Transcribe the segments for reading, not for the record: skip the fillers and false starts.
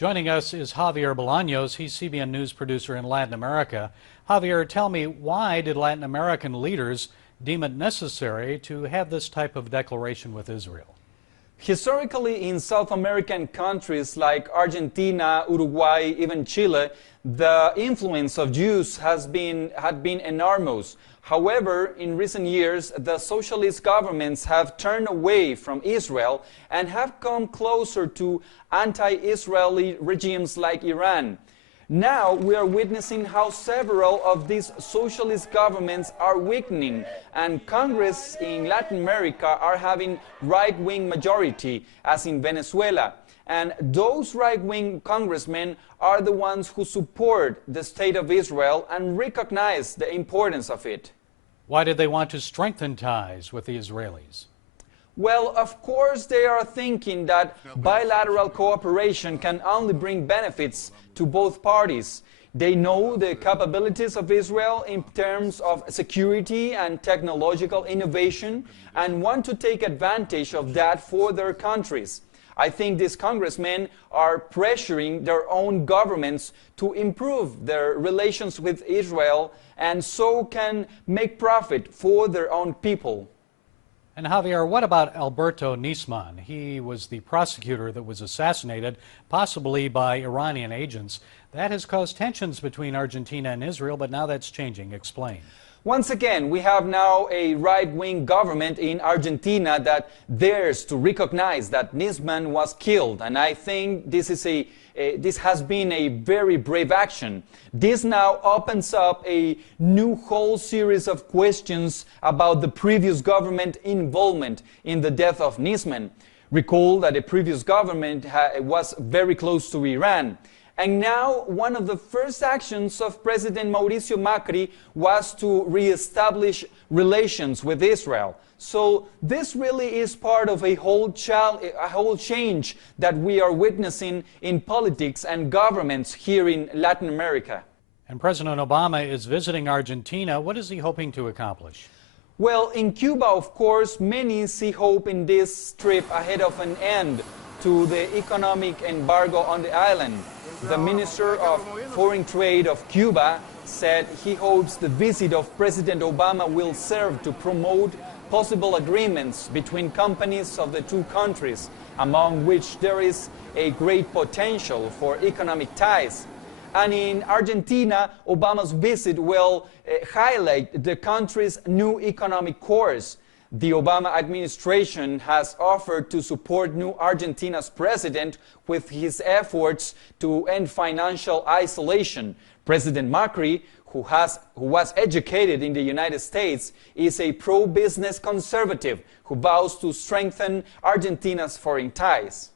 Joining us is Javier Bolaños. He's CBN News producer in Latin America. Javier, tell me, why did Latin American leaders deem it necessary to have this type of declaration with Israel? Historically, in South American countries like Argentina, Uruguay, even Chile, the influence of Jews had been enormous. However, in recent years, the socialist governments have turned away from Israel and have come closer to anti-Israeli regimes like Iran. Now we are witnessing how several of these socialist governments are weakening, and Congress in Latin America are having right-wing majority, as in Venezuela. And those right-wing congressmen are the ones who support the state of Israel and recognize the importance of it. Why did they want to strengthen ties with the Israelis? Well, of course, they are thinking that bilateral cooperation can only bring benefits to both parties. They know the capabilities of Israel in terms of security and technological innovation and want to take advantage of that for their countries. I think these congressmen are pressuring their own governments to improve their relations with Israel and so can make profit for their own people. And Javier, what about Alberto Nisman? He was the prosecutor that was assassinated, possibly by Iranian agents. That has caused tensions between Argentina and Israel, but now that's changing. Explain. Once again, we have now a right-wing government in Argentina that dares to recognize that Nisman was killed, and I think this has been a very brave action. This now opens up a new whole series of questions about the previous government involvement in the death of Nisman. Recall that the previous government was very close to Iran. And now one of the first actions of President Mauricio Macri was to reestablish relations with Israel. So this really is part of a whole change that we are witnessing in politics and governments here in Latin America. And President Obama is visiting Argentina. What is he hoping to accomplish? Well, in Cuba, of course, many see hope in this trip ahead of an end to the economic embargo on the island. The Minister of Foreign Trade of Cuba said he hopes the visit of President Obama will serve to promote possible agreements between companies of the two countries, among which there is a great potential for economic ties. And in Argentina, Obama's visit will highlight the country's new economic course. The Obama administration has offered to support new Argentina's president with his efforts to end financial isolation. President Macri, who was educated in the United States, is a pro-business conservative who vows to strengthen Argentina's foreign ties.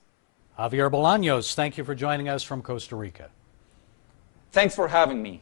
Javier Bolaños, thank you for joining us from Costa Rica. Thanks for having me.